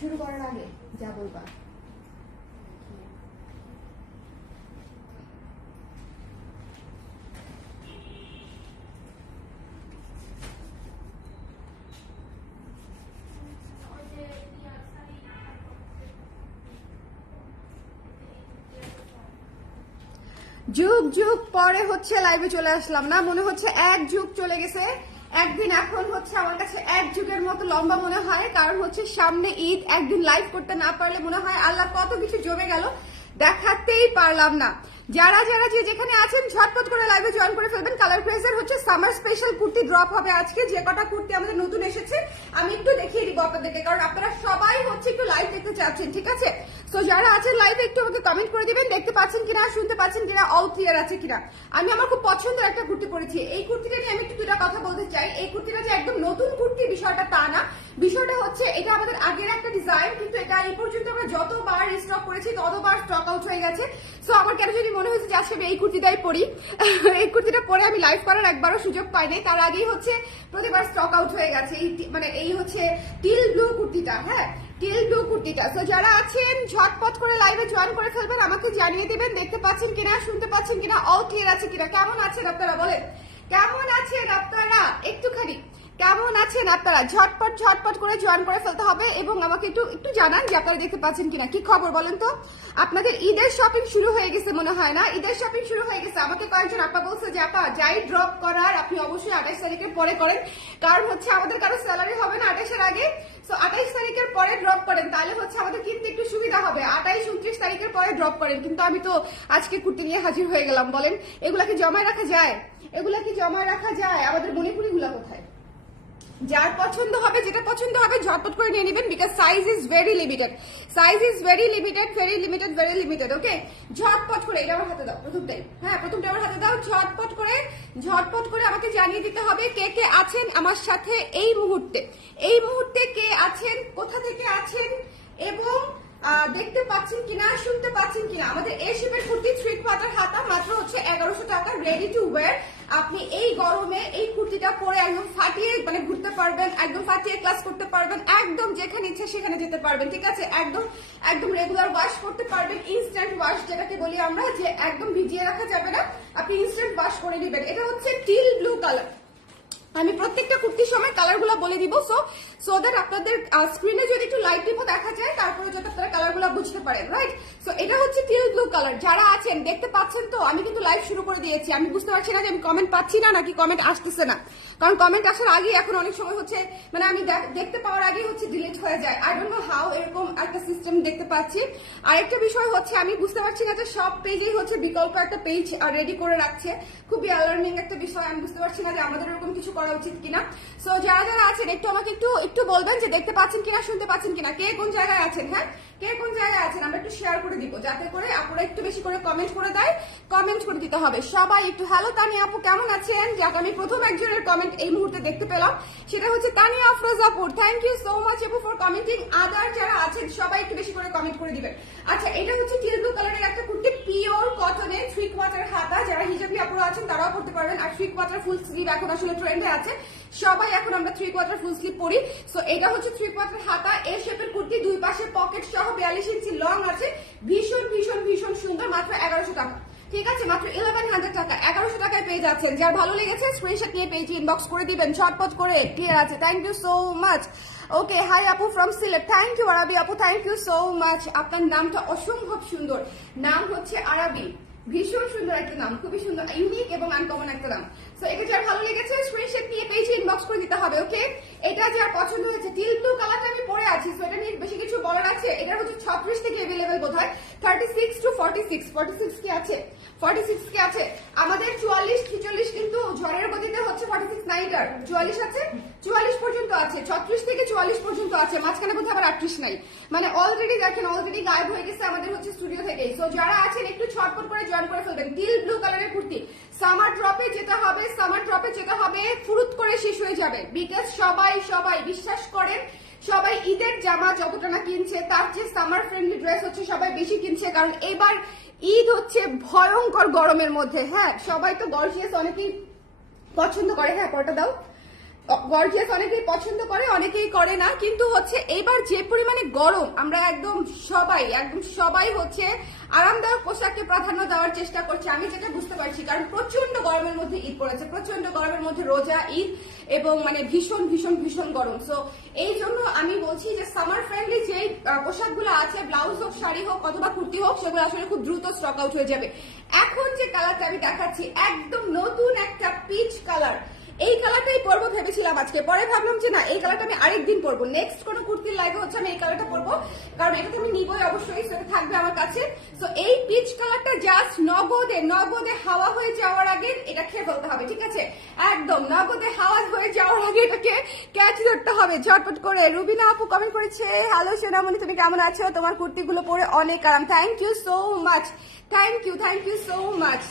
শুরু করার আগে যা বলবা। যুগ যুগ পরে হচ্ছে লাইভে চলে আসলাম না, মনে হচ্ছে এক যুগ চলে গেছে। একদিন এখন হচ্ছে আমার কাছে এক যুগের মতো লম্বা মনে হয়, কারণ হচ্ছে সামনে ঈদ। একদিন লাইভ করতে না পারলে মনে হয় আল্লাহ কত কিছু জমে গেল, দেখাতেই পারলাম না। যারা যারা যে যেখানে আছেন ঝটপট করে লাইভে জয়েন করে ফেলবেন। কালার প্রেসের হচ্ছে সামার স্পেশাল কুর্তি ড্রপ হবে আজকে। যে কটা কুর্তি আমাদের নতুন এসেছে আমি একটু দেখিয়ে দিব আপনাদেরকে, কারণ আপনারা সবাই হচ্ছে একটু লাইভ দেখতে চাচ্ছেন, ঠিক আছে? তো যারা আছেন লাইভে একটু আমাকে কমেন্ট করে দিবেন, দেখতে পাচ্ছেন কিনা, শুনতে পাচ্ছেন কিনা, অল ক্লিয়ার আছে কিনা। আমি আমার খুব পছন্দের একটা কুর্তি পরেছি। এই কুর্তিটা নিয়ে আমি একটু দুটা কথা বলতে চাই। এই কুর্তিটা যে একদম নতুন কুর্তি বিষয়টা তা না, বিষয়টা হচ্ছে এটা আমাদের আগের একটা ডিজাইন, কিন্তু এটা এই পর্যন্ত আমরা যতবার স্টক করেছি ততবার স্টক আউট হয়ে গেছে। সো আমার কেন যদি মনে হয়েছে যে আজকে আমি এই কুর্তিটাই পরি, এই কুর্তিটা পরে আমি লাইভ করার একবারও সুযোগ পাইনি, তার আগেই হচ্ছে প্রতিবার স্টক আউট হয়ে গেছে। এই মানে এই হচ্ছে টিল ব্লু কুর্তিটা, হ্যাঁ টিল ব্লু কুর্তিটা। তো যারা আছেন ঝটপট করে লাইভে জয়েন করে ফেলবেন, আমাকে জানিয়ে দিবেন দেখতে পাচ্ছেন কিনা, শুনতে পাচ্ছেন কিনা, অল ক্লিয়ার আছে কিনা। কেমন আছেন আপনারা বলেন, কেমন আছেন আপনারা? একটুখানি কেমন আছেন আপনারা? ঝটপট ঝটপট করে জয়েন করে ফেলতে হবে এবং আমাকে একটু একটু জানান যে আপনারা দেখতে পাচ্ছেন কিনা। কি খবর বলেন তো? আপনাদের ঈদের শপিং শুরু হয়ে গেছে মনে হয় না? ঈদের শপিং শুরু হয়ে গেছে। আমাকে কয়েকজন আপা বলছে যে আপা যাই ড্রপ করার আপনি অবশ্যই 28 তারিখের পরে করেন, কারণ হচ্ছে আমাদের কারো স্যালারি হবে না 28-এর আগে। সো 28 তারিখের পরে ড্রপ করেন, তাহলে হচ্ছে আমাদের কিনতে একটু সুবিধা হবে। 28-29 তারিখের পরে ড্রপ করেন। কিন্তু আমি তো আজকে কুর্তি নিয়ে হাজির হয়ে গেলাম। বলেন এগুলা কি জমায় রাখা যায়? এগুলা কি জমায় রাখা যায়? আমাদের মণিপুরি গুলা কোথায়? যার পছন্দ হবে, যেটা পছন্দ হবে ঝটপট করে নিয়ে নেবেন, because size is very limited, size is very limited, very limited, very limited. Okay, ঝটপট করে এটা আমার হাতে দাও, প্রথমটাই, হ্যাঁ প্রথমটা আমার হাতে দাও। ঝটপট করে আমাকে জানিয়ে দিতে হবে কে কে আছেন আমার সাথে এই মুহূর্তে। এই মুহূর্তে কে আছেন, কোথা থেকে আছেন এবং দেখতে পাচ্ছেন কিনা, শুনতে পাচ্ছেন কিনা। আমাদের এই শেপের কুর্তি 3/4 হাতা, মাত্র হচ্ছে 1100 টাকা, রেডি টু ওয়্যার। আপনি এই গরমে এই কুর্তিটা পরে একদম ফাটিয়ে মানে ঘুরতে পারবেন, একদম ফাটিয়ে ক্লাস করতে পারবেন, একদম যেখানে ইচ্ছা সেখানে যেতে পারবেন, ঠিক আছে? একদম একদম রেগুলার ওয়াশ করতে পারবেন, ইনস্ট্যান্ট ওয়াশ যেটাকে বলি আমরা, যে একদম ভিজিয়ে রাখা যাবে না, আপনি ইনস্ট্যান্ট ওয়াশ করে নেবেন। এটা হচ্ছে টিল ব্লু কালার। আমি প্রত্যেকটা কুর্তির সময় কালারগুলো বলে দিব, সো দ্যাট আপনাদের স্ক্রিনে যদি একটু লাইট ডিপো দেখা যায়, তারপরে যাতে আপনারা কালারগুলো বুঝতে পারেন, রাইট? সো এটা হচ্ছে টিল ব্লু কালার। যারা আছেন দেখতে পাচ্ছেন তো, আমি কিন্তু লাইভ শুরু করে দিয়েছি। আমি বুঝতে পারছি না যে আমি কমেন্ট পাচ্ছি না নাকি কমেন্ট আসতেছে না, কারণ কমেন্ট আসার আগে এখন অনেক সময় হচ্ছে মানে আমি দেখতে পাওয়ার আগে হচ্ছে ডিলিট হয়ে যায়। আই ডোন্ট নো হাউ এরকম একটা সিস্টেম দেখতে পাচ্ছি। আরেকটা বিষয় হচ্ছে আমি বুঝতে পারছি না যে সব পেজেই হচ্ছে বিকল্প একটা পেজ রেডি করে রাখছে, খুবই অ্যালার্মিং একটা বিষয়। আমি বুঝতে পারছি না যে আমাদের এরকম কিছু করা উচিত কিনা। সো যারা যারা আছেন একটু আমাকে একটু বলবেন যে দেখতে পাচ্ছেন কিনা, শুনতে পাচ্ছেন কিনা, কে কোন জায়গায় আছেন, হ্যাঁ কে কোন জায়গায় আছেন, আমরা একটু শেয়ার করে দিব, যাতে করে আপনারা একটু বেশি করে কমেন্ট করে দেয়। কমেন্ট করে দিতে হবে সবাই একটু। হ্যালো তানিয়া আপু কেমন আছেন? যাক আমি প্রথম একজনের কমেন্ট এই মুহূর্তে দেখতে পেলাম, সেটা হচ্ছে Tania Afrozapur. Thank you so much আপু ফর কমেন্টিং। আদার যারা আছেন সবাই একটু বেশি করে কমেন্ট করে দিবেন। আচ্ছা, এটা হচ্ছে টিল ব্লু কালারের একটা কুর্তি, পিওর কটনে, 3/4 হাতা। যারা হিজাবি আপুরা আছেন তারাও পড়তে পারবেন। আর 3/4 ফুল স্লিভ এখন আসলে ট্রেন্ডে আছে, সবাই এখন আমরা 3/4 ফুল স্লিভ পরি। সো এটা হচ্ছে 3/4 হাতা, এ শেপের কুর্তি, দুই পাশে পকেট সহ 42 ইঞ্চি লং আছে, ভীষণ ভীষণ ভীষণ সুন্দর। মাত্র 1100 টাকা, ঠিক আছে? মাত্র 1100 টাকা, 1100 টাকায় পেয়ে যাচ্ছেন। যার ভালো লেগেছে স্ক্রিনশট নিয়ে পেজে ইনবক্স করে দিবেন ঝটপট করে। ক্লিয়ার আছে? Thank you so much. Okay, hi আপু from Sylhet. Thank you Arabi আপু, থ্যাংক ইউ সো মাচ। আপনার নামটা অসম্ভব সুন্দর, নাম হচ্ছে আরাবি, ভীষণ সুন্দর একটা নাম, খুবই সুন্দর, ইউনিক এবং আনকমন একটা নাম। সো এটা যার ভালো লেগেছে স্ক্রিনশট নিয়ে পেজে ইনবক্স করে দিতে হবে। ওকে, এটা যার পছন্দ হয়েছে, টিল ব্লু কালারটা আমি পরে আছি, সো এটা নিয়ে বেশি কিছু বলার আছে। এটা হচ্ছে 36 থেকে अवेलेबल বোধহয়, 36 to 46, 46 কি আছে, 46 কি আছে আমাদের, 44 46 কিন্তু ঝড়ের গতিতে হচ্ছে 46 নাইটার, 44 আছে, 44 পর্যন্ত আছে, 36 থেকে 44 পর্যন্ত আছে, মাঝখানে বোধহয় আবার 38 নাই। মানে অলরেডি দেখেন, অলরেডি গায়েব হয়ে গেছে আমাদের হচ্ছে স্টুডিও থেকে। সো যারা আছেন একটু ছটপট করে জয়েন করে ফেলবেন। টিল ব্লু কালারের কুর্তি, সামার ড্রপে যেটা হবে, সামার ড্রপে যেটা হবে ফুরুত করে শেষ হয়ে যাবে, বিকজ সবাই বিশ্বাস করেন, সবাই ঈদের জামা যতটা না কিনছে তার চেয়ে সামার ফ্রেন্ডলি ড্রেস হচ্ছে সবাই বেশি কিনছে, কারণ এবার ঈদ হচ্ছে ভয়ঙ্কর গরমের মধ্যে। হ্যাঁ, সবাই তো গর্জিয়াস অনেকেই পছন্দ করে। হ্যাঁ, পরটা দাও। গর্জিয়াস অনেকেই পছন্দ করে, অনেকেই করে না, কিন্তু হচ্ছে এইবার যে পরিমাণে গরম, আমরা একদম সবাই হচ্ছে আরামদায়ক পোশাককে প্রাধান্য দেওয়ার চেষ্টা করছি, আমি যেটা বুঝতে পারছি। কারণ প্রচন্ড গরমের মধ্যে ঈদ পড়েছে, প্রচন্ড গরমের মধ্যে রোজা ঈদ, এবং মানে ভীষণ ভীষণ ভীষণ গরম। সো এই জন্য আমি বলছি যে সামার ফ্রেন্ডলি যে পোশাকগুলো আছে, ব্লাউজ হোক, শাড়ি হোক অথবা কুর্তি হোক, সেগুলো আসলে খুব দ্রুত স্টক আউট হয়ে যাবে। এখন যে কালারটা আমি দেখাচ্ছি একদম নতুন একটা পিচ কালার, এই কালারটাই পরবো ভেবেছিলাম আজকে, পরে ভাবলাম যে না, এই কালারটা আমি আরেকদিন পরবো। নেক্সট কোনো কুর্তির লাইভে হচ্ছে আমি এই কালারটা পরবো, কারণ এটা তো আমি নিবই অবশ্যই, সেটা থাকবে আমার কাছে। তো এই পিচ কালারটা জাস্ট নগদে হাওয়া হয়ে যাওয়ার আগে এটা খেয়ে ফেলতে হবে, ঠিক আছে? একদম নগদে হাওয়া হয়ে যাওয়ার আগে এটাকে ক্যাচ ধরতে হবে ঝটপট করে। রুবিনা আপু কমেন্ট করেছে, হ্যালো সোনামণি, তুমি কেমন আছো? তোমার কুর্তিগুলো পরে অনেক আরাম। Thank you so much, thank you so much.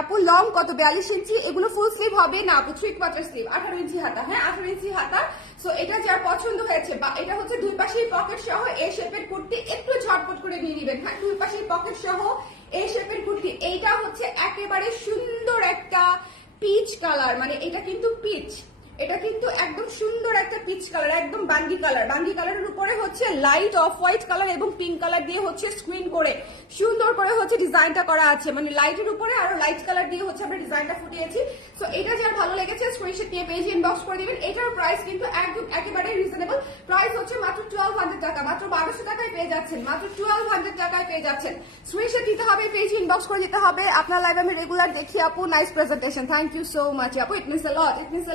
আপু লং কত? 42 ইঞ্চি। এগুলো ফুল স্লিভ হবে না আপু, 3 কোয়ার্টার স্লিভ, 18 ইঞ্চি হাতা। হ্যাঁ 18 ইঞ্চি হাতা। সো এটা যার পছন্দ হয়েছে, বা এটা হচ্ছে দুই পাশেই পকেট সহ এ শেপের কুর্তি, একটু ঝটপট করে নিয়ে নিবেন। হ্যাঁ দুই পাশেই পকেট সহ এ শেপের কুর্তি। এইটা হচ্ছে একেবারে সুন্দর একটা পিচ কালার, মানে এটা কিন্তু পিচ, এটা কিন্তু একদম সুন্দর একটা পিচ কালার, একদম বাঙ্গি কালারের উপরে হচ্ছে লাইট অফ হোয়াইট কালার এবং পিঙ্ক কালার দিয়ে হচ্ছে স্ক্রিন করে সুন্দর করে হচ্ছে ডিজাইনটা করা আছে, মানে লাইটের উপরে আরো লাইট কালার দিয়ে হচ্ছে আমরা ডিজাইনটা ফুটিয়েছি। সো এটা যার ভালো লেগেছে স্ক্রিনশট নিয়ে পেজে ইনবক্স করে দিবেন। এটার প্রাইস কিন্তু একদম একেবারে রিজনেবল প্রাইস, হচ্ছে মাত্র 1200 টাকা, মাত্র 1200 টাকায় পেয়ে যাচ্ছেন, মাত্র 1200 টাকায় পেয়ে যাচ্ছেন। স্ক্রিনশট দিতে হবে, পেজে ইনবক্স করে দিতে হবে। আপনার লাইভ আমি রেগুলার দেখি আপু, nice presentation, thank you so much আপু, ইট মিনস আ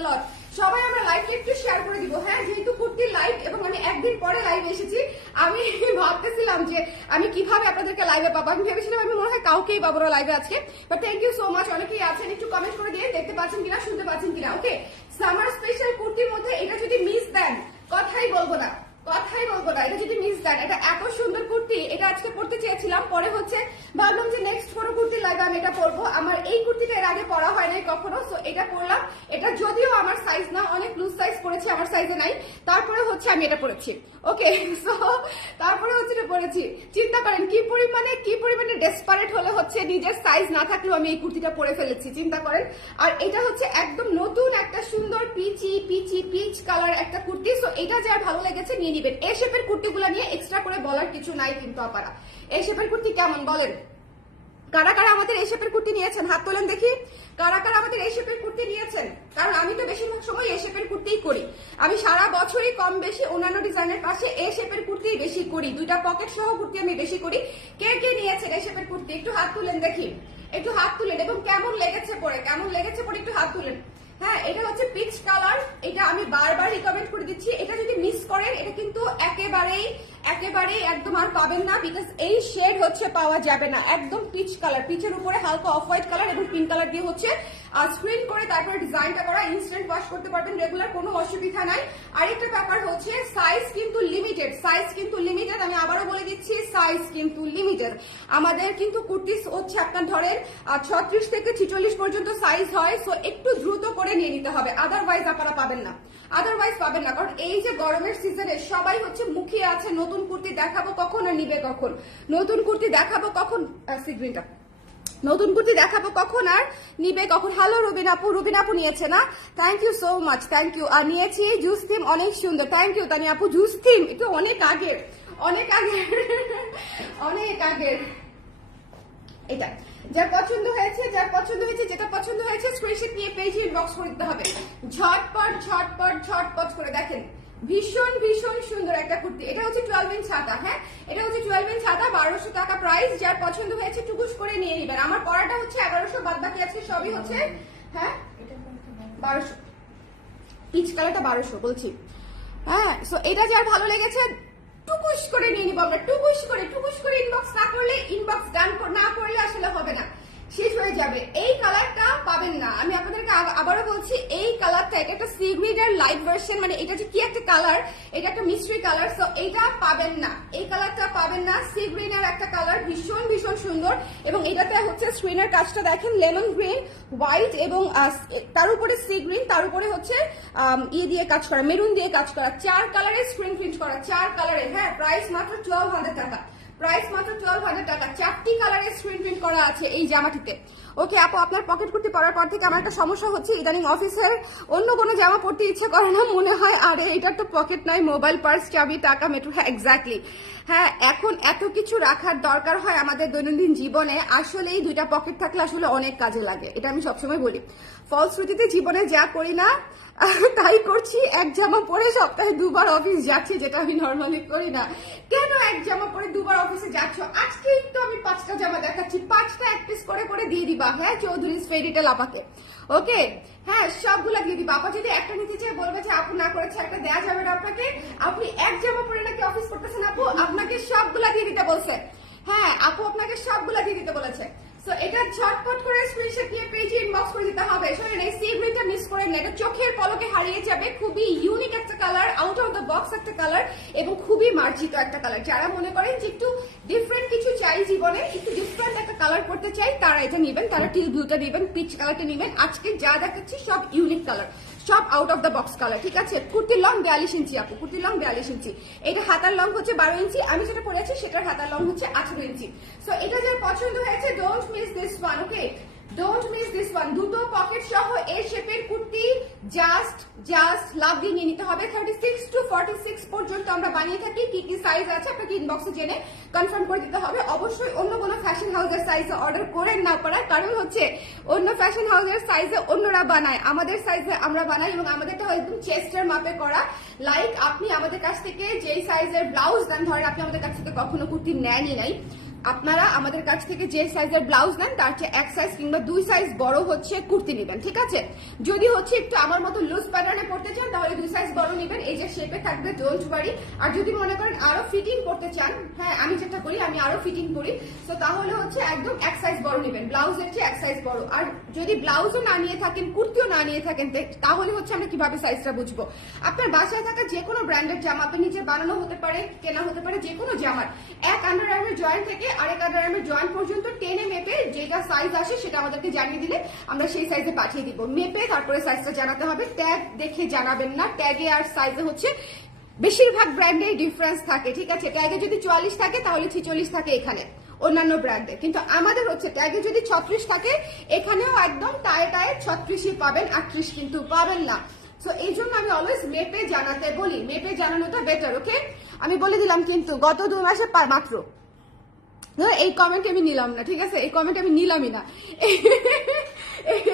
লট। সবাই আমরা লাইভটা একটু শেয়ার করে দিব। হ্যাঁ যেহেতু কুর্তির লাইভ এবং আমি একদিন পরে লাইভ এসেছি, আমি ভাবতেছিলাম যে আমি কিভাবে আপনাদেরকে লাইভে পাবো। আমি ভেবেছিলাম আমি মনে হয় কাউকেই পাবো না লাইভে আজকে, but thank you so much. অনেকেই আছেন, একটু কমেন্ট করে দিয়ে দেখতে পাচ্ছেন কিনা, শুনতে পাচ্ছেন কিনা। ওকে, সামার স্পেশাল কুর্তির মধ্যে এটা যদি মিস দেন কথাই বলবো না, এটা যদি মিস দেন। এটা এত সুন্দর কুর্তি, এটা আজকে পড়তে চেয়েছিলাম, পরে হচ্ছে ভাবলাম যে নেক্সট কোনো কুর্তি লাইভে আমি এটা পরবো। আমার এই কুর্তিটা এর আগে পরা হয় নাই কখনো, সো এটা পরলাম। এটা যদিও আমার সাইজ না, অনেক লুজ সাইজ পরেছি, আমার সাইজে নাই, তারপরে হচ্ছে আমি এটা পরেছি। ওকে, সো তারপরে হচ্ছে এটা পরেছি। চিন্তা করেন কি পরিমাণে ডেসপারেট হলে হচ্ছে নিজের সাইজ না থাকলেও আমি এই কুর্তিটা পরে ফেলেছি, চিন্তা করেন। আর এটা হচ্ছে একদম নতুন একটা সুন্দর পিচ কালার একটা কুর্তি। সো এটা যার ভালো লেগেছে নিয়ে নিবেন। এই শেপের কুর্তিগুলো নিয়ে এক্সট্রা করে বলার কিছু নাই কিন্তু আপারা। এই শেপের কুর্তি কেমন বলেন? কারা কারা আমাদের এই শেপের কুর্তি নিয়েছেন হাত তোলেন দেখি, কারা কারা আমাদের এই শেপের কুর্তি নিয়েছেন? কারণ আমি তো বেশিরভাগ সময় এই শেপের কুর্তিই করি, আমি সারা বছরই কম বেশি অন্যান্য ডিজাইনের পাশে এই শেপের কুর্তি বেশি করি, দুইটা পকেট সহ কুর্তি আমি বেশি করি। কে কে নিয়েছেন এই শেপের কুর্তি একটু হাত তুলেন দেখি, একটু হাত তুলেন, এবং কেমন লেগেছে পরে একটু হাত তুলেন। হ্যাঁ এটা হচ্ছে পিচ কালার, এটা আমি বারবার রিকমেন্ড করে দিচ্ছি। এটা যদি মিস করেন এটা কিন্তু একেবারেই একদম আর পাবেন না, বিকজ এই শেড হচ্ছে পাওয়া যাবে না। একদম পিচ কালার, পিচের উপরে হালকা অফ হোয়াইট কালার এবং পিঙ্ক কালার দিয়ে হচ্ছে স্ক্রিন করে তারপরে ডিজাইনটা করা, ইনস্ট্যান্ট ওয়াশ করতে পারবেন রেগুলার, কোনো অসুবিধা নাই। আরেকটা ব্যাপার হচ্ছে সাইজ কিন্তু লিমিটেড, আমি আবারও বলে দিচ্ছি সাইজ কিন্তু লিমিটেড। আমাদের কিন্তু কুর্তি হচ্ছে আপনার ধরেন 36 থেকে 46 পর্যন্ত সাইজ হয়, সো একটু দ্রুত করে নিয়ে নিতে হবে, আদারওয়াইজ আপনারা পাবেন না, কারণ এই যে গরমের সিজনে সবাই হচ্ছে মুখিয়ে আছে নতুন কুর্তি দেখাবো কখন আর নিবে কখন, নতুন কুর্তি দেখাবো কখন আর নিবে কখন। হ্যালো রুবিন আপু নিয়েছে না? Thank you so much, thank you. আর নিয়েছি জুস থিম, অনেক সুন্দর, থ্যাংক ইউ তানি আপু। জুস থিম একটু অনেক আগের এটা যার পছন্দ হয়েছে যেটা পছন্দ হয়েছে স্ক্রিনশট নিয়ে পেজে ইনবক্স করে দিতে হবে ঝটপট করে। দেখেন ভীষণ সুন্দর একটা কুর্তি, এটা হচ্ছে 12 ইঞ্চ হাতা। হ্যাঁ এটা হচ্ছে 12 ইঞ্চ হাতা, 1200 টাকা প্রাইস। যার পছন্দ হয়েছে টুকুস করে নিয়ে নিবেন। আমার পড়াটা হচ্ছে 1100, বাদ বাকি আজকে সবই হচ্ছে হ্যাঁ 1200, পিচ কালারটা 1200 বলছি। হ্যাঁ সো এটা যার ভালো লেগেছে টুকুস করে নিয়ে নিবো আমরা, টুকুস করে ইনবক্স না করলে, ইনবক্স ডান না করলে আসলে হবে না, শেষ হয়ে যাবে। এই কালারটা পাবেন না, আমি আপনাদেরকে আবারও বলছি, এই কালারটা এটা একটা সি গ্রিনের লাইট ভার্সন, মানে এটা যে কি একটা কালার, এটা একটা মিস্ট্রি কালার, সো এইটা পাবেন না, এই কালারটা পাবেন না। সি গ্রিনের একটা কালার, ভীষণ সুন্দর, এবং এটাতে হচ্ছে স্ক্রিনের কাজটা দেখেন লেমন গ্রিন, হোয়াইট, এবং তার উপরে সি গ্রিন, তার উপরে হচ্ছে দিয়ে কাজ করা, মেরুন দিয়ে কাজ করা, 4 কালারের স্ক্রিন প্রিন্ট করা, 4 কালারের। হ্যাঁ প্রাইস মাত্র 1200 টাকা, প্রাইস মাত্র 1200 টাকা। 4টি কালারের স্ক্রিন প্রিন্ট করা আছে এই জামাটিতে। ওকে আপু, আপনার পকেট কুর্তি পরার পর থেকে আমার একটা সমস্যা হচ্ছে, ইদানিং অফিসের অন্য কোনো জামা পরতে ইচ্ছে করে না, মনে হয় আরে এটার তো পকেট নাই, মোবাইল, পার্স, চাবি, টাকা, মেট্রো। হ্যাঁ এক্স্যাক্টলি, হ্যাঁ এখন এত কিছু রাখার দরকার হয় আমাদের দৈনন্দিন জীবনে, আসলে এই 2টা পকেট থাকলে আসলে অনেক কাজে লাগে, এটা আমি সবসময় বলি। ফলশ্রুতিতে জীবনে যা করি না তাই করছি, এক জামা পরে সপ্তাহে 2বার অফিস যাচ্ছি, যেটা আমি নর্মালি করি না। কেন এক জামা পরে 2বার অফিসে যাচ্ছ? আজকেই তো আমি 5টা জামা দেখাচ্ছি, 5টা এক পিস করে করে দিয়ে দিবা। হ্যাঁ চৌধুরী ফেরিটেল আপাতে, ওকে হ্যাঁ সবগুলা দিয়ে দিবা। আপা যদি একটা নিতে চাই বলবে যে আপু না করেছে একটা দেয়া যাবে না আপনাকে, আপনি এক জামা পরে নাকি অফিস করতেছেন আপু, আপনাকে সবগুলা দিয়ে দিতে বলছে। হ্যাঁ আপু আপনাকে সবগুলা দিয়ে দিতে বলেছে। সো এটা ঝটপট করে স্ক্রিনশট নিয়ে পেজে ইনবক্স করে দিতে হবে। শুনুন এই সি গ্রিনটা মিস করেন না, এটা চোখের পলকে হারিয়ে যাবে। খুবই ইউনিক একটা colour, out of the box একটা কালার এবং খুবই মার্জিত একটা কালার। যারা মনে করেন যে একটু ডিফারেন্ট কিছু চাই জীবনে, একটু ডিফারেন্ট একটা কালার করতে চাই, তারা এটা নেবেন, তারা টিল ব্লুটা নেবেন, পিচ কালারটা নেবেন। আজকে যা দেখাচ্ছি সব ইউনিক কালার, সব out of the box colour, ঠিক আছে। কুর্তির লং 42 ইঞ্চি আপু, কুর্তির লং 42 ইঞ্চি। এটা হাতার লং হচ্ছে 12 ইঞ্চি, আমি যেটা পরেছি সেটার হাতার লং হচ্ছে 18 ইঞ্চি। সো এটা যার পছন্দ হয়েছে don't miss this one, okay don't miss this one. দুটো পকেট সহ এর শেপের কুর্তি জাস্ট লাভ দিয়ে নিয়ে নিতে হবে। 36 to 46 পর্যন্ত আমরা বানিয়ে থাকি। কি কি সাইজ আছে আপনাকে ইনবক্সে জেনে কনফার্ম করে দিতে হবে। অবশ্যই অন্য কোনো ফ্যাশন হাউসের সাইজে অর্ডার করেন না পারার কারণ হচ্ছে অন্য ফ্যাশন হাউসের সাইজে অন্যরা বানায়, আমাদের সাইজে আমরা বানাই এবং আমাদেরটা একদম চেস্টের মাপে করা। লাইক আপনি আমাদের কাছ থেকে যেই সাইজের ব্লাউজ দেন, ধরেন আপনি আমাদের কাছ থেকে কখনো কুর্তি নেনই নাই, আপনারা আমাদের কাছ থেকে যে সাইজের ব্লাউজ নেন তার চেয়ে 1 সাইজ কিংবা 2 সাইজ বড় হচ্ছে কুর্তি নেবেন, ঠিক আছে। যদি হচ্ছে একটু আমার মতো লুজ প্যাটার্নে পড়তে চান তাহলে 2 সাইজ বড় নেবেন, এই যে শেপে থাকবে, ডোন্ট ওয়ারি। আর যদি মনে করেন আরো ফিটিং করতে চান, হ্যাঁ আমি যেটা করি আমি আরো ফিটিং করি, তো তাহলে হচ্ছে একদম 1 সাইজ বড় নেবেন, ব্লাউজের চেয়ে 1 সাইজ বড়। আর যদি ব্লাউজও না নিয়ে থাকেন, কুর্তিও না নিয়ে থাকেন, তাহলে হচ্ছে আমরা কিভাবে সাইজটা বুঝবো? আপনার বাসায় থাকা যে কোনো ব্র্যান্ডের জামা, আপনি নিজে বানানো হতে পারে, কেনা হতে পারে, যে কোনো জামার এক আন্ডারআর্মের জয়েন্ট থেকে আরেক আন্ডারআর্মের জয়েন্ট পর্যন্ত টেনে মেপে যেটা সাইজ আসে সেটা আমাদেরকে জানিয়ে দিলে আমরা সেই সাইজে পাঠিয়ে দিব। মেপে তারপরে সাইজটা জানাতে হবে, ট্যাগ দেখে জানাবেন না। ট্যাগে আর সাইজে হচ্ছে বেশিরভাগ ব্র্যান্ডে ডিফারেন্স থাকে, ঠিক আছে। ট্যাগে যদি 44 থাকে তাহলে 46 থাকে এখানে অন্যান্য ব্র্যান্ডে, কিন্তু আমাদের হচ্ছে ট্যাগে যদি 36 থাকে এখানেও একদম টায়ে টায়ে 36ই পাবেন, 38 কিন্তু পাবেন না। সো এই জন্য আমি অলওয়েজ মেপে জানাতে বলি, মেপে জানানোটা বেটার, ওকে। আমি বলে দিলাম কিন্তু গত 2 মাসে মাত্র এই কমেন্ট আমি নিলাম না, ঠিক আছে, এই কমেন্ট আমি নিলামই না,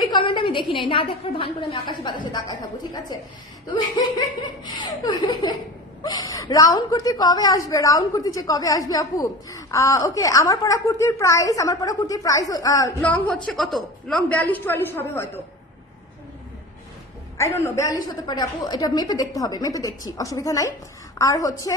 এই কমেন্ট আমি দেখি নাই, না দেখার ভান করে আমি আকাশে বাতাসে তাকায় থাকবো, ঠিক আছে। তুমি রাউন্ড কুর্তি কবে আসবে? রাউন্ড কুর্তি যে কবে আসবে আপু? ওকে আমার পরা কুর্তির প্রাইস লং হচ্ছে কত? লং 42-44 হবে হয়তো, আই ডোন্ট নো, 42 হতে পারে আপু, এটা মেপে দেখতে হবে, মেপে দেখছি, অসুবিধা নাই। আর হচ্ছে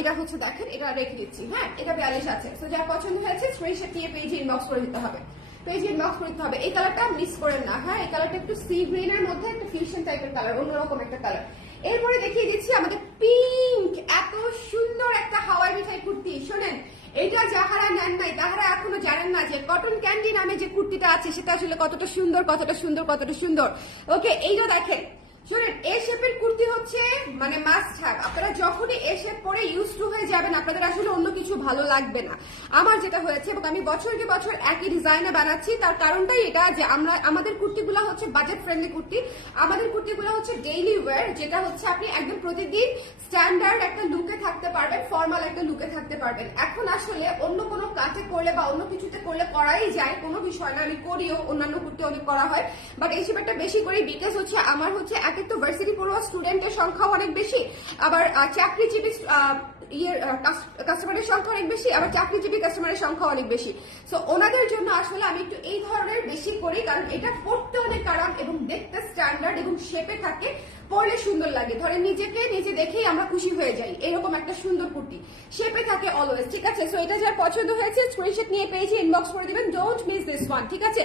এটা হচ্ছে দেখেন, এটা রেখে দিচ্ছি, হ্যাঁ এটা 42 আছে। তো যার পছন্দ হয়েছে স্ক্রিনশট দিয়ে পেজে ইনবক্স করে দিতে হবে, পেজে ইনবক্স করে দিতে হবে। এই কালারটা মিস করেন না, হ্যাঁ এই কালারটা একটু সি গ্রিনের মধ্যে একটা ফিউশন টাইপের কালার, অন্যরকম একটা কালার। এরপরে দেখিয়ে দিচ্ছি আমাদের পিঙ্ক, এত সুন্দর একটা হাওয়াই মিঠাই কুর্তি। শোনেন, এটা যাহারা নেন নাই তাহারা এখনো জানেন না যে কটন ক্যান্ডি নামে যে কুর্তিটা আছে সেটা আসলে কতটা সুন্দর, কতটা সুন্দর, কতটা সুন্দর। ওকে এইটা দেখেন, শুনেন এ শেপের কুর্তি হচ্ছে মানে মাস্ট হ্যাভ। আপনারা যখনই এ শেপ পরে ইউজ টু হয়ে যাবেন আপনাদের আসলে অন্য কিছু ভালো লাগবে না। আমার যেটা হয়েছে, এবং আমি বছরকে বছর একই ডিজাইনে বানাচ্ছি, তার কারণটাই এটা যে আমাদের কুর্তিগুলো হচ্ছে বাজেট ফ্রেন্ডলি কুর্তি, আমাদের কুর্তিগুলো হচ্ছে ডেইলি ওয়্যার, যেটা হচ্ছে আপনি একদম প্রতিদিন স্ট্যান্ডার্ড একটা লুকে থাকতে পারবেন, ফর্মাল একটা লুকে থাকতে পারবেন। এখন আসলে অন্য কোনো কাজে করলে বা অন্য কিছুতে করলে করাই যায়, কোনো বিষয় না, আমি করিও, অন্যান্য কুর্তি অনেক করা হয়, বাট এই শেপটা বেশি করি বিকজ হচ্ছে আমার হচ্ছে এক তো ভার্সিটি পড়ুয়া স্টুডেন্টের সংখ্যা অনেক বেশি, আবার চাকরিজীবী কাস্টমারের সংখ্যা অনেক বেশি, আবার চাকরিজীবী কাস্টমারের সংখ্যা অনেক বেশি। সো ওনাদের জন্য আসলে আমি একটু এই ধরনের বেশি করি, কারণ এটা পড়তে অনেক আরাম এবং দেখতে স্ট্যান্ডার্ড এবং শেপে থাকে, পরলে সুন্দর লাগে। ধরেন নিজেকে নিজে দেখেই আমরা খুশি হয়ে যাই, এরকম একটা সুন্দর কুর্তি শেপে থাকে অলওয়েজ, ঠিক আছে। সো এটা যার পছন্দ হয়েছে স্ক্রিনশট নিয়ে পেজে ইনবক্স করে দিবেন, ডোন্ট মিস দিস ওয়ান, ঠিক আছে,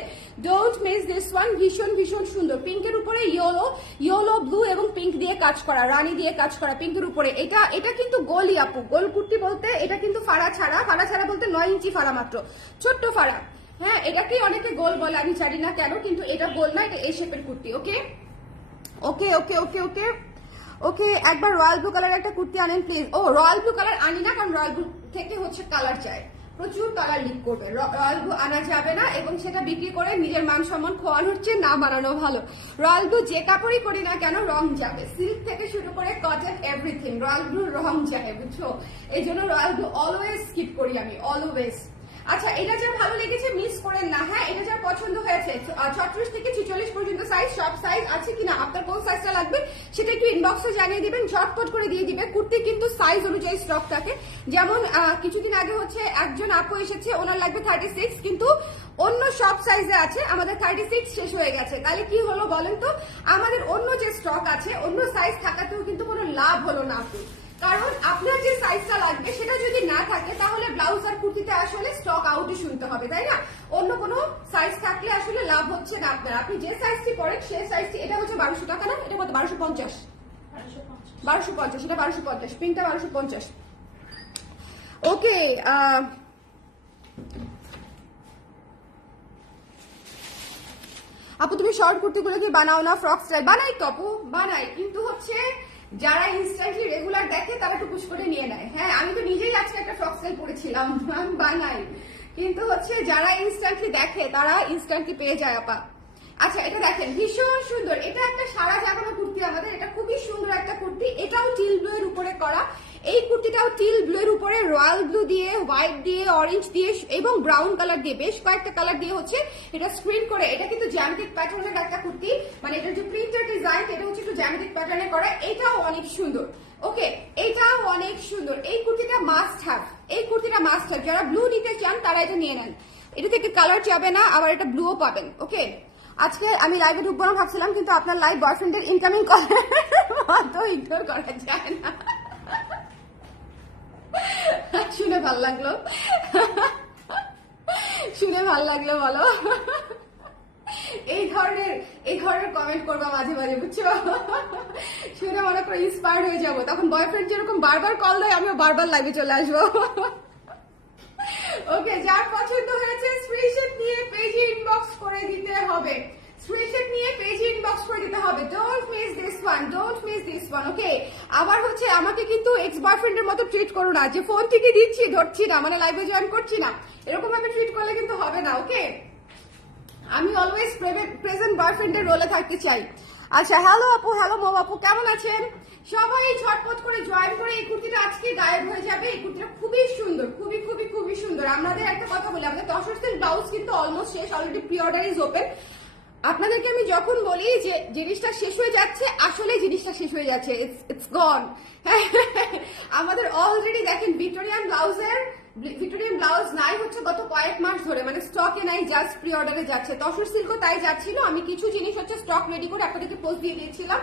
ডোন্ট মিস দিস ওয়ান। ভীষণ ভীষণ সুন্দর, পিঙ্কের উপরে ইয়েলো ব্লু এবং পিঙ্ক দিয়ে কাজ করা, রানী দিয়ে কাজ করা পিঙ্কের উপরে। এটা কিন্তু গোলই আপু, গোল কুর্তি বলতে এটা কিন্তু ফাড়া ছাড়া বলতে 9 ইঞ্চি ফাড়া মাত্র, ছোট্ট ফাড়া, হ্যাঁ এটাকেই অনেকে গোল বলে, আমি জানি না কেন, কিন্তু এটা গোল না, এটা এই শেপের কুর্তি। ওকে ওকে ওকে ওকে ওকে ওকে, একবার রয়্যাল ব্লু কালার একটা কুর্তি আনেন প্লিজ। ও রয়্যাল ব্লু কালার আনি না, কারণ রয়্যাল ব্লু থেকে হচ্ছে কালার চাই, প্রচুর কালার লিক করবে, রয়্যাল ব্লু আনা যাবে না, এবং সেটা বিক্রি করে নিজের মান সম্মান খোয়ানো হচ্ছে, না বানানো ভালো। রয়্যাল ব্লু যে কাপড়ই করি না কেন রং যাবে, সিল্ক থেকে শুরু করে কটন এভরিথিং, রয়্যাল ব্লু রং যায়, বুঝছো? এই জন্য রয়্যাল ব্লু অলওয়েজ স্কিপ করি আমি, অলওয়েজ। আচ্ছা, এটা যা ভালো লেগেছে মিস করেন না, হ্যাঁ? এটা যা পছন্দ হয়েছে 36 থেকে 46 পর্যন্ত সাইজ, সব সাইজ আছে কিনা, আপনার কোন সাইজটা লাগবে সেটা একটু ইনবক্সে জানিয়ে দিবেন, ঝটপট করে দিয়ে দিবে। কুর্তি কিন্তু সাইজ অনুযায়ী স্টক থাকে, যেমন কিছুদিন আগে হচ্ছে একজন আপু এসেছে, ওনার লাগবে 36, কিন্তু অন্য সব সাইজে আছে, আমাদের 36 শেষ হয়ে গেছে। তাহলে কি হলো বলেন তো? আমাদের অন্য যে স্টক আছে, অন্য সাইজ থাকাতেও কিন্তু কোনো লাভ হলো না আপু, কারণ আপনার যে সাইজটা লাগবে সেটা যদি না থাকে তাহলে ব্লাউজ আর কুর্তিতে আসলে স্টক আউটে শুনতে হবে, তাই না? অন্য কোনো সাইজ থাকলে আসলে লাভ হচ্ছে না আপনার, আপনি যে সাইজটি পরেন সেই সাইজটি। এটা হচ্ছে 1200 টাকা না? এটা কত? 1250, 1250, এটা 1250, পিনটা 1250। ওকে, আপু তুমি শর্ট কুর্তিগুলো কি বানাও না? ফ্রক স্টাইল বানাই তো আপু, বানাই, কিন্তু হচ্ছে যারা ইনস্ট্যান্টলি রেগুলার দেখে তারা টুকুস করে নিয়ে নেয়। হ্যাঁ, আমি তো নিজেই আজকে একটা ফ্রক স্টাইল পরেছিলাম, বানাই, কিন্তু হচ্ছে যারা ইনস্ট্যান্টলি দেখে তারা ইনস্ট্যান্টলি পেয়ে যায় আপা। আচ্ছা, এটা দেখেন ভীষণ সুন্দর, এটা একটা সারা জাগানো কুর্তি আমাদের, এটা খুবই সুন্দর একটা কুর্তি, এটাও টিল ব্লু এর উপরে করা, এই কুর্তিটাও টিল ব্লু এর উপরে রয়্যাল ব্লু দিয়ে, হোয়াইট দিয়ে, অরেঞ্জ দিয়ে এবং ব্রাউন কালার দিয়ে, বেশ কয়েকটা কালার দিয়ে হচ্ছে এটা স্ক্রিন করে। এটা কিন্তু জ্যামিতিক প্যাটার্নের একটা কুর্তি, মানে এটার যে প্রিন্টার ডিজাইন এটা হচ্ছে একটু জ্যামিতিক প্যাটার্নে করা, এটাও অনেক সুন্দর। ওকে, এটাও অনেক সুন্দর, এই কুর্তিটা মাস্ট হ্যাভ, এই কুর্তিটা মাস্ট হ্যাভ, যারা ব্লু নিতে চান তারা এটা নিয়ে নেন, এটা থেকে কালার যাবে না, আবার এটা ব্লুও পাবেন। ওকে, আজকে আমি লাইভে ঢুকবো না ভাবছিলাম, কিন্তু আপনার লাইভ বয়ফ্রেন্ডের ইনকামিং কল তো ইগনোর করা যায় না। শুনে ভাল লাগলো, শুনে ভাল লাগলো, বলো। এই ধরনের কমেন্ট করবা মাঝে মাঝে, বুঝছো? শুনে মনে করে ইন্সপায়ার্ড হয়ে যাবো, তখন বয়ফ্রেন্ড যেরকম বারবার কল দেয় আমিও বারবার লাইভে চলে আসবো। ওকে, যার পছন্দ হয়েছে স্ক্রিনশট নিয়ে পেজে ইনবক্স করে দিতে হবে, স্ক্রিনশট নিয়ে পেজে ইনবক্স করে দিতে হবে। Don't miss this one, don't miss this one. Okay, আবার হচ্ছে আমাকে কিন্তু এক্স বয়ফ্রেন্ডের মতো ট্রিট করো না, যে ফোন থেকে দিচ্ছি ধরছি না, মানে লাইভে জয়েন করছি না, এরকম ভাবে ট্রিট করলে কিন্তু হবে না। ওকে, আমি অলওয়েজ প্রেজেন্ট বয়ফ্রেন্ডের রোলে থাকতে চাই। আচ্ছা, হ্যালো আপু, হ্যালো মো আপু, কেমন আছেন সবাই? ঝটপট করে জয়েন করে, এই কুর্তিটা আজকে গায়েব হয়ে যাবে, এই কুর্তিটা খুবই সুন্দর, খুবই খুবই খুবই সুন্দর। আমাদের একটা কথা বলি, আমাদের তসর সিল্ক ব্লাউজ কিন্তু অলমোস্ট শেষ, already pre order is open. আপনাদেরকে আমি যখন বলি যে জিনিসটা শেষ হয়ে যাচ্ছে, আসলে জিনিসটা শেষ হয়ে যাচ্ছে, ইটস গন। আমাদের অলরেডি দেখেন ভিক্টোরিয়ান ব্লাউজ নাই হচ্ছে গত কয়েক মাস ধরে, মানে স্টকে নাই, জাস্ট প্রি অর্ডারে যাচ্ছে। তসর সিল্কও তাই যাচ্ছিল, আমি কিছু জিনিস হচ্ছে স্টক রেডি করে আপনাদেরকে পোস্ট দিয়ে দিয়েছিলাম,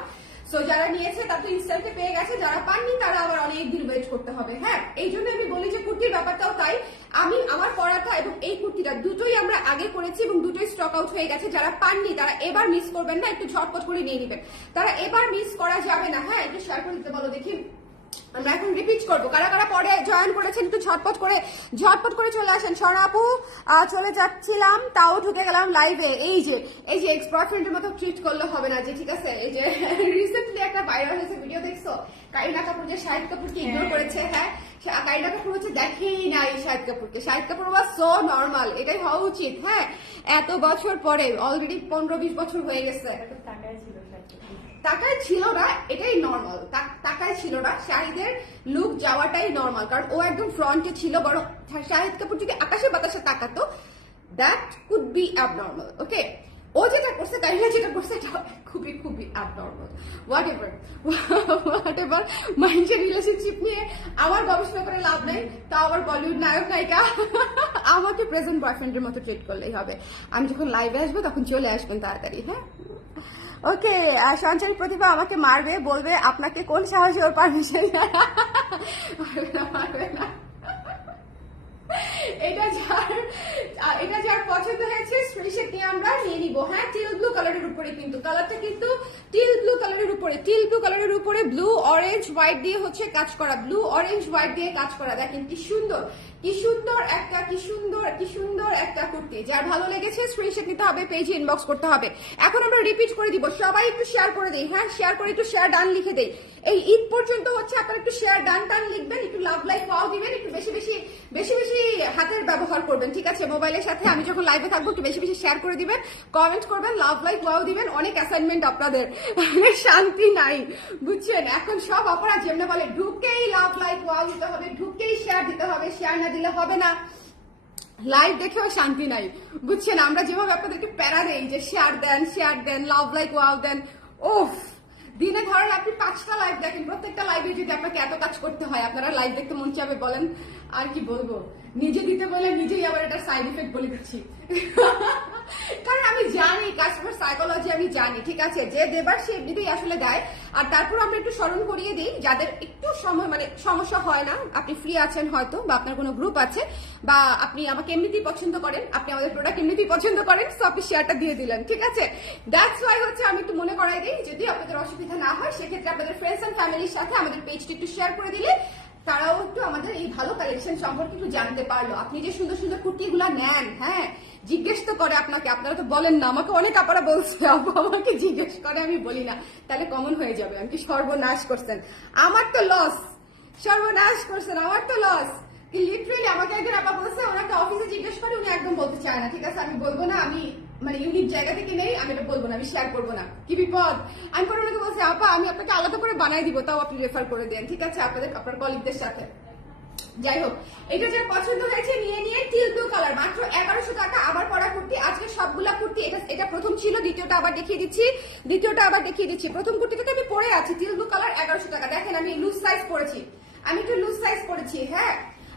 সো যারা নিয়েছে তারা তো ইনস্ট্যান্টে পেয়ে গেছে, যারা পাননি তারা আবার অনেক দিন ওয়েট করতে হবে। হ্যাঁ, এই জন্য আমি বলি যে কুর্তির ব্যাপারটাও তাই, আমি আমার পরাটা এবং এই কুর্তিটা দুটোই আমরা আগে করেছি এবং দুটোই স্টক আউট হয়ে গেছে। যারা পাননি তারা এবার মিস করবেন না, একটু ঝটপট করে নিয়ে নেবেন, তারা এবার মিস করা যাবে না। হ্যাঁ, একটু শেয়ার করে দিতে বলো দেখি, আমরা এখন রিপিট করবো। কারা কারা পরে জয়েন করেছেন একটু ঝটপট করে চলে আসেন। স্বর্ণা আপু, চলে যাচ্ছিলাম তাও ঢুকে গেলাম লাইভে। এই যে এক্স বয়ফ্রেন্ডের মতো ট্রিট করলে হবে না যে, ঠিক আছে? এই যে রিসেন্টলি একটা ভাইরাল হয়েছে ভিডিও, দেখছো? কারিনা কাপুর যে শাহিদ কাপুরকে ইগনোর করেছে। হ্যাঁ, কারিনা কাপুর হচ্ছে দেখেই নাই শাহিদ কাপুরকে, Shahid Kapoor was so normal, এটাই হওয়া উচিত। হ্যাঁ, এত বছর পরে, অলরেডি 15-20 বছর হয়ে গেছে, টাকায় ছিল না, এটাই নর্মাল, টাকায় ছিল না, শাহিদের লুক যাওয়াটাই নর্মাল, কারণ ও একদম ফ্রন্টে ছিল। বরং শাহিদ কাপুর যদি আকাশে বাতাসে তাকাতো, দ্যাট কুড বি অ্যাবনর্মাল। ওকে, ও যেটা করছে, কারিনা যেটা করছে, এটা খুবই খুবই অ্যাবনর্মাল। হোয়াট এভার মানুষের রিলেশনশিপ নিয়ে আমার গবেষণা করে লাভ নেই, তা আবার বলিউড নায়ক নায়িকা আমাকে প্রেজেন্ট বয়ফ্রেন্ডের মতো ট্রিট করলেই হবে। আমি যখন লাইভে আসবো তখন চলে আসবেন তাড়াতাড়ি। হ্যাঁ, ওকে, সঞ্চারী প্রতিভা আমাকে মারবে, বলবে আপনাকে কোন সাহসে ওর পারমিশন। মারবে না, এটা যার পছন্দ হয়েছে স্ক্রিনশট নিয়ে আমরা নিয়ে নিব। হ্যাঁ, টিল ব্লু কালারের উপরে, কিন্তু কালারটা কিন্তু টিল ব্লু কালারের উপরে ব্লু অরেঞ্জ হোয়াইট দিয়ে হচ্ছে কাজ করা, ব্লু অরেঞ্জ হোয়াইট দিয়ে কাজ করা। দেখেন কি সুন্দর একটা কুর্তি। যার ভালো লেগেছে স্ক্রিনশট নিতে হবে, পেজে ইনবক্স করতে হবে। এখন আমরা রিপিট করে দিব, সবাই একটু শেয়ার করে দিই। হ্যাঁ, শেয়ার করে একটু শেয়ার ডান লিখে দেই। এই ঈদ পর্যন্ত হচ্ছে আপনারা একটু শেয়ার ডান টান লিখবেন, একটু লাভ লাইক ওয়াও দিবেন, একটু বেশি বেশি বেশি বেশি হাতের ব্যবহার করবেন, ঠিক আছে? মোবাইলের সাথে আমি যখন লাইভে থাকবো একটু বেশি বেশি শেয়ার করে দিবেন, কমেন্ট করবেন, লাভ লাইক ওয়াও দিবেন। অনেক অ্যাসাইনমেন্ট আপনাদের, শান্তি নাই বুঝছেন? এখন সব অপরাধ যেমনি বলে ঢুকেই লাভ লাইক ওয়াও দিতে হবে, ঢুকেই শেয়ার দিতে হবে, শেয়ার না দিলে হবে না। লাইভ দেখেও শান্তি নাই বুঝছেন? আমরা যেভাবে আপনাদেরকে প্যারা দেই যে শেয়ার দেন, লাভ লাইক ওয়াও দেন, ওফ দিনে ধরেন আপনি 5টা লাইভ দেখেন, প্রত্যেকটা লাইভে যদি আপনাকে এত কাজ করতে হয়, আপনারা লাইভ দেখতে মন চাবে বলেন? আর কি বলবো, নিজে দিতে বলে নিজেই আবার এটা সাইড ইফেক্ট বলে দিচ্ছি। কারণ আমি জানি কাস্টমার সাইকোলজি, আমি জানি, ঠিক আছে? যে দেবার সে এমনিতেই আসলে দেয়। আর তারপর আমরা একটু স্মরণ করিয়ে দিই যাদের একটু সময় মানে সমস্যা হয় না, আপনি ফ্রি আছেন হয়তো, বা আপনার কোনো গ্রুপ আছে, বা আপনি আমাকে এমনিতেই পছন্দ করেন, আপনি আমাদের প্রোডাক্ট এমনিতেই পছন্দ করেন, সো আপনি শেয়ারটা দিয়ে দিলেন, ঠিক আছে? দ্যাটস ওয়াই হচ্ছে আমি একটু মনে করাই দিই, যদি আপনাদের অসুবিধা না হয় সেক্ষেত্রে আপনাদের ফ্রেন্ডস এন্ড ফ্যামিলির সাথে আমাদের পেজটি একটু শেয়ার করে দিলে তারাও একটু আমাদের এই ভালো কালেকশন সম্পর্কে একটু জানতে পারলো। আপনি যে সুন্দর সুন্দর কুর্তিগুলো নেন, হ্যাঁ জিজ্ঞেস তো করে আপনাকে, আপনারা তো বলেন না, আমাকে অনেক আপনারা বলছে আপু আমাকে জিজ্ঞেস করে, আমি বলি না, তাহলে কমন হয়ে যাবে। আমি কি সর্বনাশ করছেন, আমার তো লস, সর্বনাশ করছেন, আমার তো লস। লিটারেলি আমাকে একজন আপা বলছে, ওনাকে অফিসে জিজ্ঞেস করে, উনি একদম বলতে চায় না, ঠিক আছে? আমি বলবো না, আমি মানে ইউনিক জায়গা থেকে নেই, আমি এটা বলবো না, আমি শেয়ার করবো না, কি বিপদ। আমি পরে ওনাকে বলছি, আপা আমি আপনাকে আলাদা করে বানাই দিব, তাও আপনি রেফার করে দেন, ঠিক আছে? আপনার কলিগদের সাথে। যাই হোক, এটা যে পছন্দ হয়েছে নিয়ে টিল ব্লু কালার, মাত্র 1100 টাকা। আবার পরা কুর্তি, আজকে সবগুলা কুর্তি, এটা প্রথম ছিল, দ্বিতীয়টা আবার দেখিয়ে দিচ্ছি। প্রথম কুর্তিটা আমি পরে আছি, টিল ব্লু কালার, 1100 টাকা। দেখেন আমি লুজ সাইজ পরেছি, হ্যাঁ।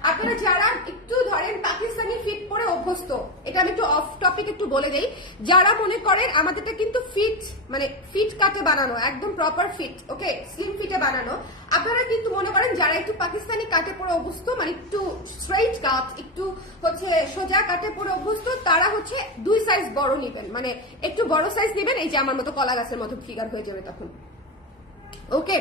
আপনারা যারা একটু ধরেন পাকিস্তানি ফিট পরে অভ্যস্ত, এটা আমি একটু অফ টপিক একটু বলে দেই, যারা মনে করেন আমাদেরটা কিন্তু ফিট মানে ফিট কাটে বানানো, একদম প্রপার ফিট, ওকে, স্লিম ফিটে বানানো। আপনারা কিন্তু মনে করেন যারা একটু পাকিস্তানি কাটে পরে অভ্যস্ত, মানে একটু স্ট্রেইট কাট, একটু হচ্ছে সোজা কাটে পরে অভ্যস্ত, তারা হচ্ছে 2 সাইজ বড় নেবেন, মানে একটু বড় সাইজ নেবেন, এই যে আমার মতো কলা গাছের মতো ফিগার হয়ে যাবে তখন, ওকে।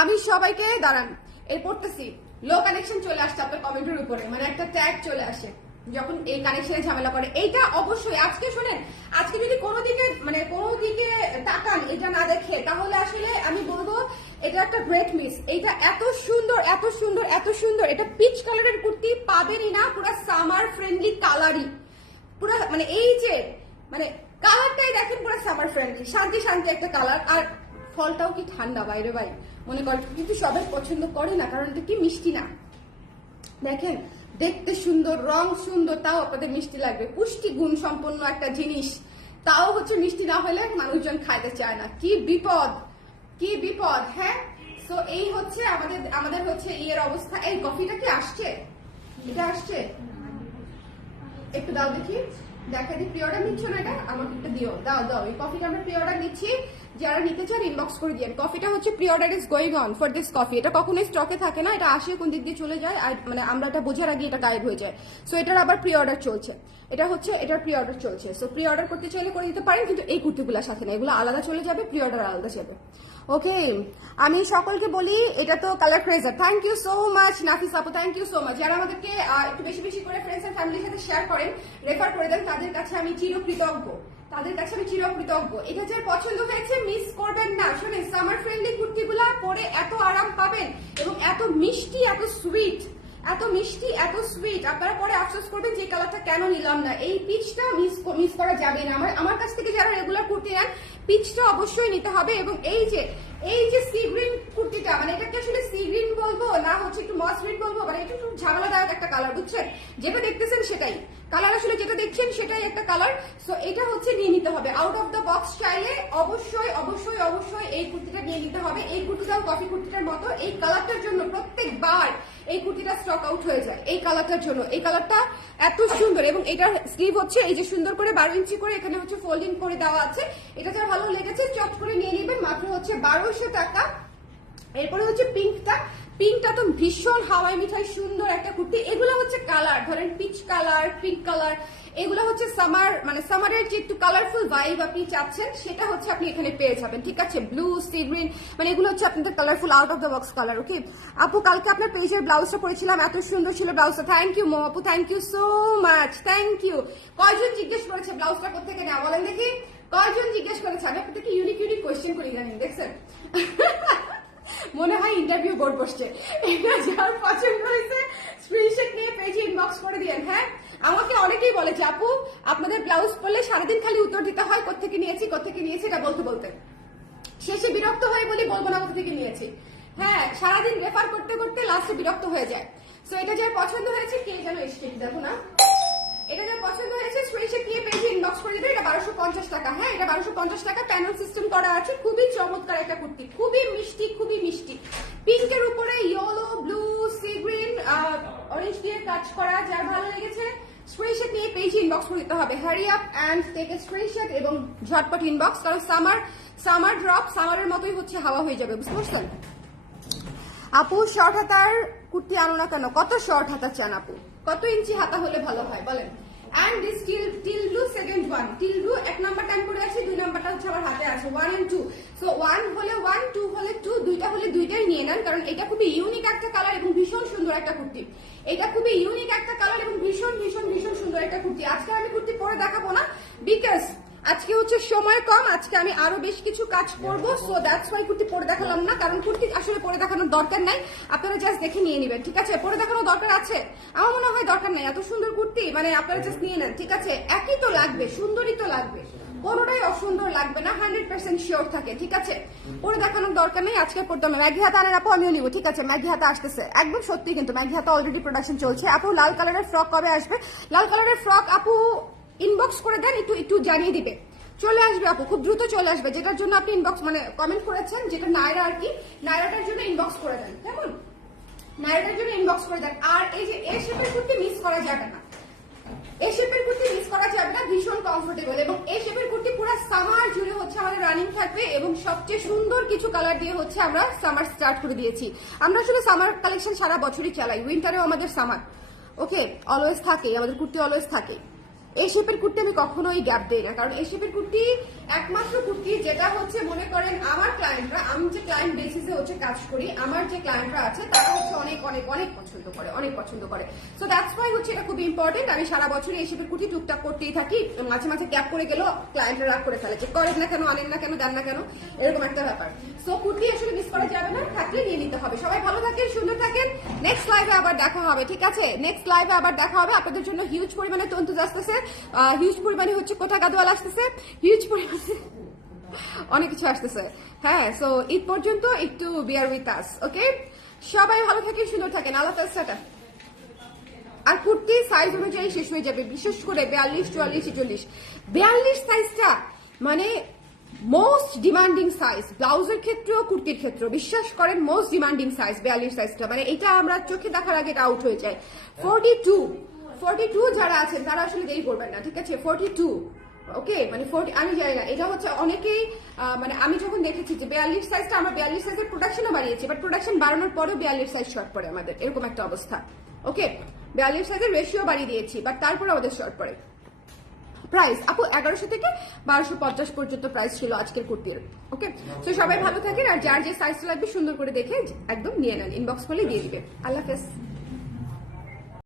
আমি সবাইকে দাঁড়ান, এই পড়তেছি, লো কানেকশন চলে আসছে আপনার কমেন্টের উপরে, মানে একটা ট্যাগ চলে আসে যখন এই কানেকশনে ঝামেলা করে। এইটা অবশ্যই আজকে শোনেন, আজকে যদি কোনো দিকে তাকান এটা না দেখে, তাহলে আসলে আমি বলবো এটা একটা গ্রেট মিস। এইটা এত সুন্দর, এটা পিচ কালারের কুর্তি পাবেনই না, পুরো সামার ফ্রেন্ডলি কালারই, পুরো মানে এই যে মানে কালারটাই দেখেন, পুরো সামার ফ্রেন্ডলি, শান্তি একটা কালার। আর ফলটাও কি ঠান্ডা বাইরে ভাই, মনে করেন, কিন্তু সবাই পছন্দ করে না, কারণ এটা কি মিষ্টি না। দেখেন দেখতে সুন্দর, রং সুন্দর, তাও আপনাদের মিষ্টি লাগবে, পুষ্টি গুণ সম্পন্ন একটা জিনিস, তাও হচ্ছে মিষ্টি না হলে মানুষজন খাইতে চায় না। কি বিপদ, হ্যাঁ। তো এই হচ্ছে আমাদের হচ্ছে ইয়ের অবস্থা। এই কফিটা কি আসছে? এটা আসছে, একটু দাও দেখি, দেখা দিই। প্রি অর্ডার নিচ্ছ না? এটা আমাকে একটু দিও, দাও। এই কফিটা আমরা প্রি অর্ডার নিচ্ছি, যারা নিতে চান ইনবক্স করে দিন। কফিটা হচ্ছে pre order is going on for this coffee. এটা কখনোই স্টকে থাকে না, এটা আসে কোন দিক দিয়ে চলে যায়, আর মানে আমরা এটা বোঝার আগে এটা গায়েব হয়ে যায়। সো এটার আবার প্রি অর্ডার চলছে, এটার প্রি অর্ডার চলছে। সো প্রি অর্ডার করতে চাইলে করে দিতে পারেন, কিন্তু এই কুর্তিগুলোর সাথে না, এগুলো আলাদা চলে যাবে, প্রি অর্ডার আলাদা যাবে, ওকে। আমি সকলকে বলি এটা তো colour crazer, thank you so much Nafis আপু, থ্যাংক ইউ সো মাচ। যারা আমাদেরকে একটু বেশি করে ফ্রেন্ডস এন্ড ফ্যামিলির সাথে শেয়ার করেন, রেফার করে দেন, তাদের কাছে আমি চিরকৃতজ্ঞ। এটা যে পছন্দ হয়েছে মিস করবেন না। শুনে সামার ফ্রেন্ডলি কুর্তিগুলা পরে এত আরাম পাবেন, এবং এত মিষ্টি, এত সুইট, আপনারা পরে আফসোস করবেন যে কালারটা কেন নিলাম না। এই পিচটা মিস করা যাবে না। আমার কাছ থেকে যারা রেগুলার কুর্তি নেন, পিচটা অবশ্যই নিতে হবে। এবং এই যে সি গ্রিন কুর্তিটা, মানে এটাকে আসলে সি গ্রিন বলবো না হচ্ছে একটু মস গ্রিন বলবো, মানে এটা একটু ঝামেলাদায়ক একটা কালার, বুঝছেন? যেটা দেখতেছেন সেটাই কালার, আসলে যেটা দেখছেন সেটাই একটা কালার। সো এটা হচ্ছে নিয়ে নিতে হবে আউট অফ দ্য বক্স চাইলে, অবশ্যই এই কুর্তিটা নিয়ে নিতে হবে। এই কুর্তিটাও কফি কুর্তিটার মতো, এই কালারটার জন্য প্রত্যেকবার এই কুর্তিটা স্টক আউট হয়ে যায়, এই কালারটার জন্য। এই কালারটা এত সুন্দর, এবং এটার স্লিভ হচ্ছে এই যে সুন্দর করে 12 ইঞ্চি করে এখানে হচ্ছে ফোল্ডিং করে দেওয়া আছে। এটা যা ভালো লেগেছে চট করে নিয়ে নেবেন, মাত্র হচ্ছে 1200 টাকা। এরপরে হচ্ছে পিঙ্কটা তো ভীষণ হাওয়াই মিঠাই সুন্দর একটা কুর্তি। এগুলো হচ্ছে কালার, ধরেন পিচ কালার, পিঙ্ক কালার, এগুলো হচ্ছে সামারের যে একটু কালারফুল ভাইব আপনি চাচ্ছেন, সেটা হচ্ছে আপনি এখানে পেয়ে যাবেন, ঠিক আছে? ব্লু, সি গ্রিন, মানে এগুলো হচ্ছে আপনাদের colourful out of the box colour, okay. আপু কালকে আপনার পেজের ব্লাউজটা পরেছিলাম, এত সুন্দর ছিল ব্লাউজটা, থ্যাংক ইউ মো আপু, thank you so much, thank you. কয়জন জিজ্ঞেস করেছে ব্লাউজটা কোথেকে নেওয়া, বলেন দেখি, কয়জন জিজ্ঞেস করেছে? আমি আপনাদেরকে ইউনিক কোয়েশ্চেন করি জানেন, দেখছেন? বোর্ড বসছে। এটা যার পছন্দ হয়েছে স্ক্রিনশট নিয়ে পেজে ইনবক্স করে দিয়েন। হ্যাঁ, আমাকে অনেকেই বলে যে আপু আপনাদের ব্লাউজ পরলে সারাদিন খালি উত্তর দিতে হয় কোত্থেকে নিয়েছি এটা বলতে বলতে শেষে বিরক্ত হয়ে বলি বলবো না কোথা থেকে নিয়েছি। হ্যাঁ, সারাদিন রেফার করতে করতে লাস্টে বিরক্ত হয়ে যায়। সো এটা যার পছন্দ হয়েছে কে যেন এসছে দেখো না, এটা যার পছন্দ হয়েছে স্ক্রিনশট নিয়ে পেজে ইনবক্স করে দিবে। এটা 1250 টাকা। হ্যাঁ, এটা 1250 টাকা, প্যানেল সিস্টেম করা আছে। খুবই চমৎকার একটা কুর্তি, খুবই মিষ্টি। পিঙ্কের উপরে yellow, blue, sea green, orange দিয়ে কাজ করা। যার ভালো লেগেছে স্ক্রিনশট নিয়ে পেজে ইনবক্স করে দিতে হবে। Hurry up and take a screenshot এবং ঝটপট ইনবক্স, কারণ সামার ড্রপ সামারের মতোই হচ্ছে, হাওয়া হয়ে যাবে, বুঝতে পারছেন? আপু শর্ট হাতার কুর্তি আনো না কেন? কত শর্ট হাতা চান আপু? কত ইঞ্চি হাতা হলে ভালো হয় বলেন? And this teal blue second one, teal blue 1 number time করে আছে, 2 নাম্বারটা হচ্ছে আমার হাতে আছে, 1 and 2। সো 1 হলে 1, 2 হলে 2, দুইটা হলে দুইটাই নিয়ে নেন, কারণ এটা খুবই ইউনিক একটা কালার এবং ভীষণ সুন্দর একটা কুর্তি। এটা খুবই ইউনিক একটা কালার এবং ভীষণ সুন্দর একটা কুর্তি। আজকে আমি কুর্তি পরে দেখাবো না, বিকজ আজকে হচ্ছে সময় কম, আজকে আমি আরো বেশ কিছু কাজ করবো। সো দ্যাটস ওয়াই কুর্তি পরে দেখালাম না, কারণ কুর্তি আসলে পরে দেখানোর দরকার নাই, আপনারা জাস্ট দেখে নিয়ে নেবেন। ঠিক আছে, পরে দেখানোর দরকার আছে? আমার মনে হয় দরকার নেই। এত সুন্দর কুর্তি মানে আপনারা জাস্ট নিয়ে নেন। ঠিক আছে, একই তো লাগবে, সুন্দরই তো লাগবে, কোনোটাই অসুন্দর লাগবে না, 100% শিওর থাকে। ঠিক আছে, পরে দেখানোর দরকার নেই, আজকে পড়তাম না। ম্যাগি হাতা আনার আপু আমিও নিবো। ঠিক আছে, ম্যাগি হাতা আসতেছে একদম সত্যি, কিন্তু ম্যাগি হাতা অলরেডি প্রোডাকশন চলছে। আপু লাল কালারের ফ্রক কবে আসবে? লাল কালারের ফ্রক আপু ইনবক্স করে দেন, একটু জানিয়ে দিবে, চলে আসবে আপু, খুব দ্রুত চলে আসবে। যেটার জন্য আপনি ইনবক্স মানে কমেন্ট করেছেন, যেটা নায়রা আর কি, নায়রাটার জন্য ইনবক্স করে দেন, কেমন? নায়রাটার জন্য ইনবক্স করে দেন। আর এই যে এ শেপের কুর্তি মিস করা যাবে না, এই শেপের কুর্তি মিস করা যাবে না, ভীষণ কমফোর্টেবল। এবং এই শেপের কুর্তি পুরো সামার জুড়ে হচ্ছে আমাদের রানিং থাকবে এবং সবচেয়ে সুন্দর কিছু কালার দিয়ে হচ্ছে আমরা সামার স্টার্ট করে দিয়েছি। আমরা আসলে সামার কালেকশন সারা বছরই চালাই, উইন্টারেও আমাদের সামার ওকে অলওয়েজ থাকে, আমাদের কুর্তি অলওয়েজ থাকে। এই শেপের কুর্তি আমি কখনোই গ্যাপ দেই না, কারণ এই শেপের কুর্তি একমাত্র কুর্তি যেটা হচ্ছে মনে করেন আমার ক্লায়েন্টরা, আমি যে ক্লায়েন্ট বেসিসে হচ্ছে কাজ করি, আমার যে ক্লায়েন্টরা আছে তারা হচ্ছে অনেক পছন্দ করে। সো দ্যাটস ওয়াই হচ্ছে এটা খুব ইম্পর্টেন্ট। আমি সারা বছরই এই শেপের কুর্তি টুকটাক করতেই থাকি, মাঝে মাঝে গ্যাপ করে গেলেও ক্লায়েন্টরা রাগ করে ফেলে যে করেন না কেন, আনেন না কেন, দেন না কেন, এরকম একটা ব্যাপার। সো কুর্তি আসলে মিস করা যাবে না, থাকলে নিয়ে নিতে হবে। সবাই ভালো থাকেন, সুন্দর থাকেন। নেক্সট লাইভে আবার দেখা হবে। ঠিক আছে, নেক্সট লাইভে আবার দেখা হবে। আপনাদের জন্য হিউজ পরিমাণে তন্তু আসতেছে, হিউজ পরিমাণে হচ্ছে কোথা গাদোয়াল আসতেছে, হিউজ পরিমাণে অনেক কিছু আসতেছে। হ্যাঁ, সো ঈদ পর্যন্ত একটু বিয়ার উইথ আস, ওকে? সবাই ভালো থাকেন, সুন্দর থাকেন। আল্লাহ হাফেজ, টাটা। আর কুর্তি সাইজ অনুযায়ী শেষ হয়ে যাবে, বিশেষ করে 42, 44, 46। 42 সাইজটা মানে মোস্ট ডিমান্ডিং সাইজ, ব্লাউজের ক্ষেত্রেও কুর্তির ক্ষেত্রেও বিশ্বাস করেন মোস্ট ডিমান্ডিং সাইজ 42 সাইজটা, মানে এটা আমরা চোখে দেখার আগে এটা আউট হয়ে যায়। 42 যারা আছেন তারা আসলে দেরি করবেন না। ঠিক আছে, 42 ওকে, মানে 40 আমি জানি না, এটা হচ্ছে অনেকেই মানে আমি যখন দেখেছি যে 42 সাইজটা, আমরা 42 সাইজের প্রোডাকশনও বাড়িয়েছি, বাট প্রোডাকশন বাড়ানোর পরেও 42 সাইজ শর্ট পড়ে আমাদের, এরকম একটা অবস্থা। ওকে, 42 সাইজের রেশিও বাড়িয়ে দিয়েছি, বাট তারপরে আমাদের শর্ট পড়ে। প্রাইস আপু 1100 থেকে 1250 পর্যন্ত প্রাইস ছিল আজকের কুর্তির। ওকে, তো সবাই ভালো থাকেন, আর যার যে সাইজটা লাগবে সুন্দর করে দেখে একদম নিয়ে নেন, ইনবক্স করলে দিয়ে দিবে। আল্লাহ হাফেজ।